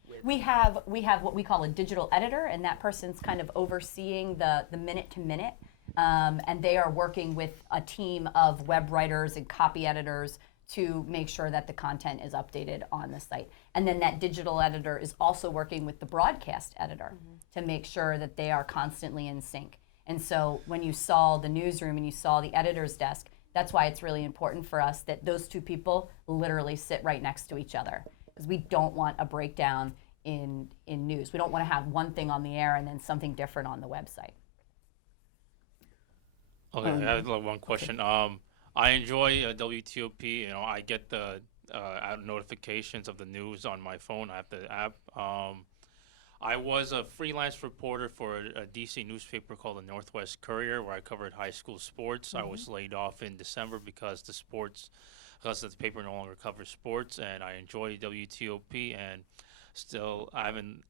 with? We have what we call a digital editor, and that person's kind of overseeing the minute to minute, and they are working with a team of web writers and copy editors to make sure that the content is updated on the site. And then that digital editor is also working with the broadcast editor to make sure that they are constantly in sync. And so when you saw the newsroom and you saw the editor's desk, that's why it's really important for us that those two people literally sit right next to each other, because we don't want a breakdown in news. We don't want to have one thing on the air and then something different on the website. Okay, I have one question. I enjoy WTOP. You know, I get the notifications of the news on my phone. I have the app. I was a freelance reporter for a DC newspaper called the Northwest Courier, where I covered high school sports. I was laid off in December because the paper no longer covers sports, and I enjoy WTOP. And still, I've been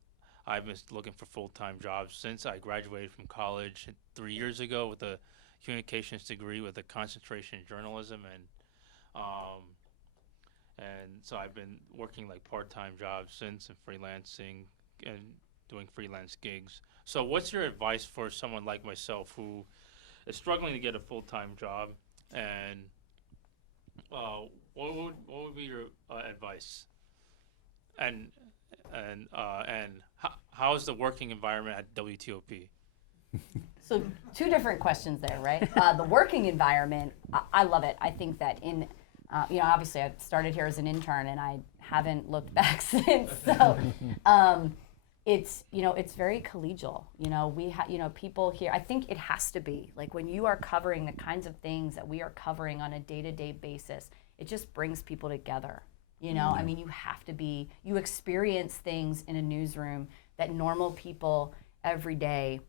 looking for full-time jobs since I graduated from college 3 years ago with a communications degree with a concentration in journalism, and so I've been working like part-time jobs since and freelancing and doing freelance gigs. So what's your advice for someone like myself who is struggling to get a full-time job, and what would be your advice? And how is the working environment at WTOP? So 2 different questions there, right? The working environment, I love it. I think that obviously I started here as an intern and I haven't looked back since. So it's very collegial. People here, I think it has to be. Like when you are covering the kinds of things that we are covering on a day-to-day basis, it just brings people together. I mean, you experience things in a newsroom that normal people every day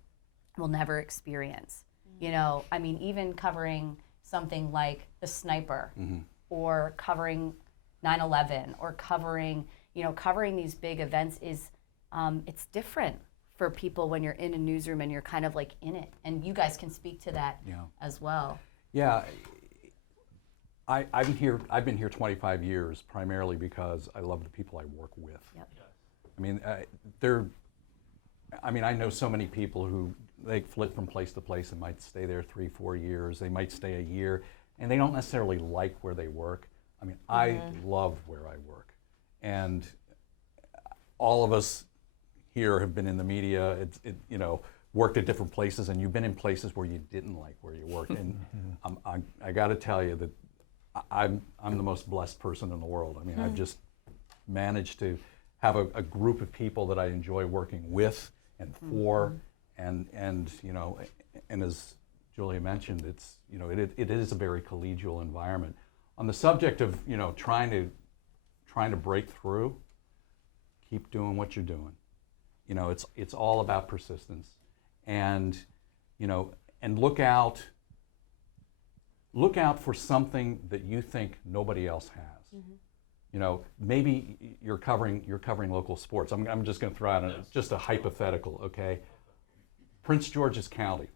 will never experience. I mean, even covering something like the sniper or covering 9/11 or covering these big events is, it's different for people when you're in a newsroom and you're kind of like in it. And you guys can speak to that as well. Yeah, I've been here 25 years primarily because I love the people I work with. Yep. I mean, I know so many people who they flit from place to place and might stay there 3-4 years. They might stay a year, and they don't necessarily like where they work. I mean, I love where I work, and all of us here have been in the media. Worked at different places, and you've been in places where you didn't like where you work. And I got to tell you that I'm the most blessed person in the world. I mean, I've just managed to have a group of people that I enjoy working with and for, and as Julia mentioned, it is a very collegial environment. On the subject of trying to break through, keep doing what you're doing. It's all about persistence, and look out look out for something that you think nobody else has. You know, maybe you're covering local sports. I'm just going to throw out just a hypothetical, okay? Prince George's County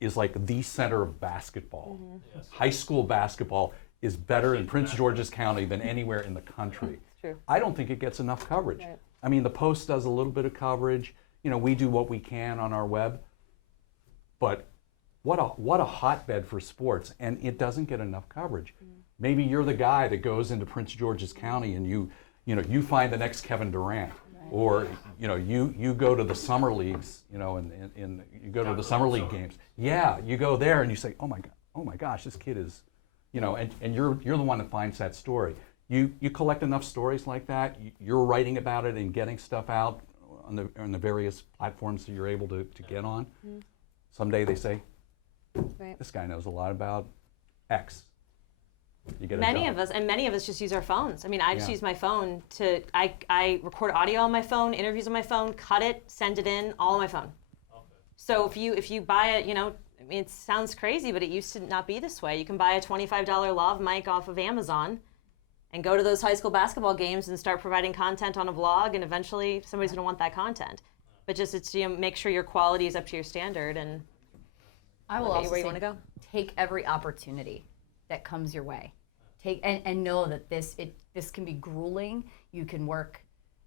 is like the center of basketball. High school basketball is better in Prince George's County than anywhere in the country. True. I don't think it gets enough coverage. Right. I mean, the Post does a little bit of coverage. You know, we do what we can on our web, but what a hotbed for sports, and it doesn't get enough coverage. Maybe you're the guy that goes into Prince George's County and you find the next Kevin Durant, or you go to the summer leagues, and you go to the summer league games. Yeah, you go there and you say, oh my gosh, this kid is, and you're the one that finds that story. You collect enough stories like that. You're writing about it and getting stuff out on the various platforms that you're able to get on. Someday they say, Right. this guy knows a lot about X. You get a Many job. of us just use our phones. I mean, I just Yeah. use my phone I record audio on my phone, interviews on my phone, cut it, send it in, all on my phone. So if you buy it, I mean, it sounds crazy, but it used to not be this way. You can buy a $25 lav mic off of Amazon and go to those high school basketball games and start providing content on a blog, and eventually somebody's going to want that content. But just it's make sure your quality is up to your standard, and I will look at also where you say, want to go. take every opportunity that comes your way. And know that this can be grueling. You can work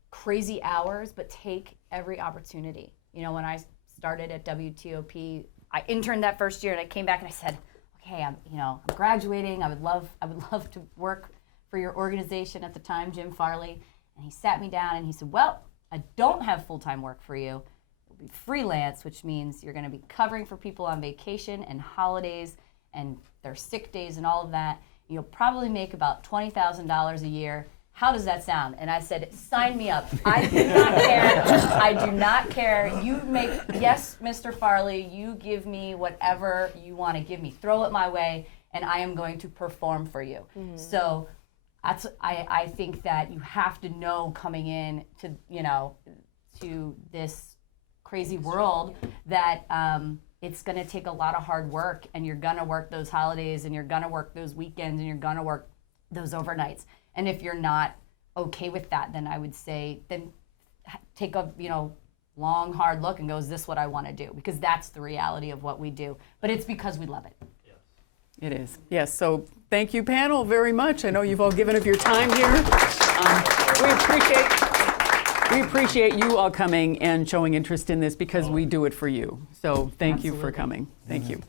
crazy hours, but take every opportunity. When I started at WTOP, I interned that first year, and I came back and I said, okay, I'm graduating. I would love to work for your organization at the time, Jim Farley. And he sat me down and he said, well, I don't have full-time work for you. It'll be freelance, which means you're going to be covering for people on vacation and holidays and their sick days and all of that. You'll probably make about $20,000 a year. How does that sound? And I said, sign me up. I do not care. I do not care. Yes, Mr. Farley, you give me whatever you want to give me. Throw it my way, and I am going to perform for you. So I think that you have to know coming in to this crazy world that it's going to take a lot of hard work, and you're going to work those holidays, and you're going to work those weekends, and you're going to work those overnights. And if you're not okay with that, then I would say take a long, hard look and go, is this what I want to do? Because that's the reality of what we do. But it's because we love it. It is. Yes. So thank you, panel, very much. I know you've all given of your time here. We appreciate you all coming and showing interest in this because we do it for you. So thank you for coming. Thank you.